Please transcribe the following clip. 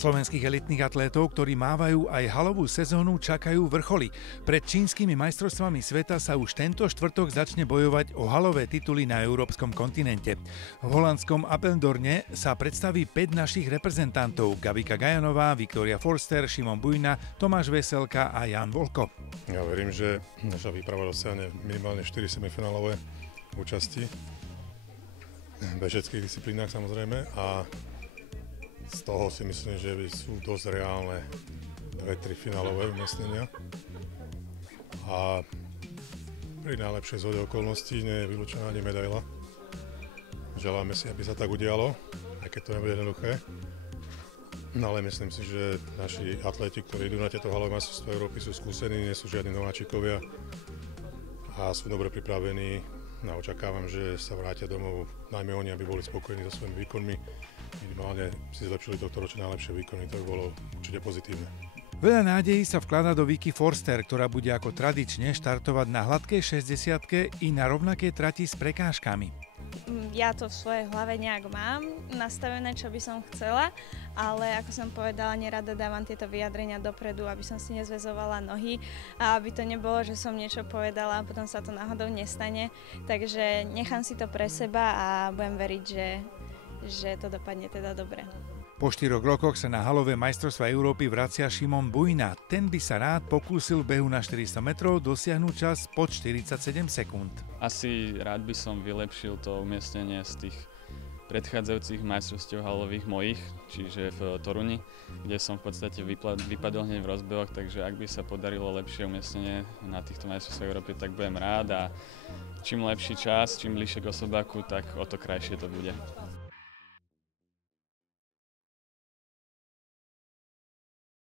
Slovenských elitných atlétov, ktorí mávajú aj halovú sezónu, čakajú vrcholy. Pred čínskymi majstrovstvami sveta sa už tento štvrtok začne bojovať o halové tituly na európskom kontinente. V holandskom Apeldoorne sa predstaví 5 našich reprezentantov: Gabika Gajanová, Viktoria Forster, Šimon Bujna, Tomáš Veselka a Jan Volko. Ja verím, že naša výprava dosiahne minimálne 4 semifinálové účasti v bežeckých disciplínach samozrejme, a z toho si myslím, že sú dosť reálne 2-3 finálové umiestnenia. A pri najlepšej zhode okolností nie je vylúčená ani medaila. Želáme si, aby sa tak udialo, aj keď to nebude jednoduché. No ale myslím si, že naši atléti, ktorí idú na tieto halové majstrovstvá Európy, sú skúsení, nie sú žiadni nováčikovia a sú dobre pripravení. No, očakávam, že sa vrátia domov, najmä oni, aby boli spokojní so svojimi výkonmi. Minimálne si zlepšili tohtoročné najlepšie výkony, to by bolo určite pozitívne. Veľa nádejí sa vkladá do Vicky Forster, ktorá bude ako tradične štartovať na hladkej 60-ke i na rovnakej trati s prekážkami. Ja to v svojej hlave nejak mám nastavené, čo by som chcela, ale ako som povedala, nerada dávam tieto vyjadrenia dopredu, aby som si nezväzovala nohy a aby to nebolo, že som niečo povedala a potom sa to náhodou nestane. Takže nechám si to pre seba a budem veriť, že to dopadne teda dobre. Po 4 rokoch sa na halové majstrovstvá Európy vracia Šimon Bujna. Ten by sa rád pokúsil v behu na 400 metrov dosiahnuť čas pod 47 sekúnd. Asi rád by som vylepšil to umiestnenie z tých predchádzajúcich majstrovstiev halových mojich, čiže v Toruni, kde som v podstate vypadol hneď v rozbehoch, takže ak by sa podarilo lepšie umiestnenie na týchto majstrovstvách Európy, tak budem rád a čím lepší čas, čím bližšie k osobáku, tak o to krajšie to bude.